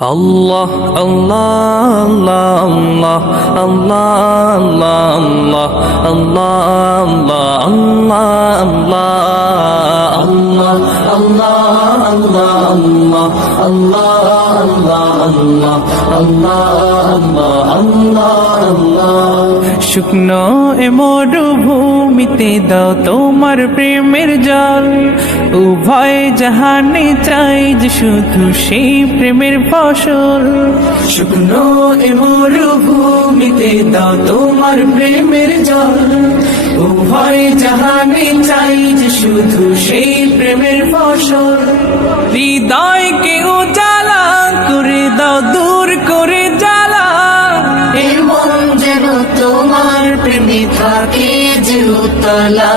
আল্লাহ আল্লাহ আল্লাহ আল্লাহ আল্লাহ আল্লাহ আল্লাহ আল্লাহ আল্লাহ আল্লাহ শুকনো এ মরুভূমিতে দাও তোমার প্রেমের জল উভয় জাহানে চাই যে শুধু সেই প্রেমের ফসল শুকনো এ মরুভূমিতে দাও তোমার প্রেমের জল উভয় জাহানে চাই যে শুধু সেই প্রেমের ফসল হৃদয়কে উজালা করে দাও দূর করে জ্বালা এ মন যেন তোমার প্রেমে থাকে যে উতলা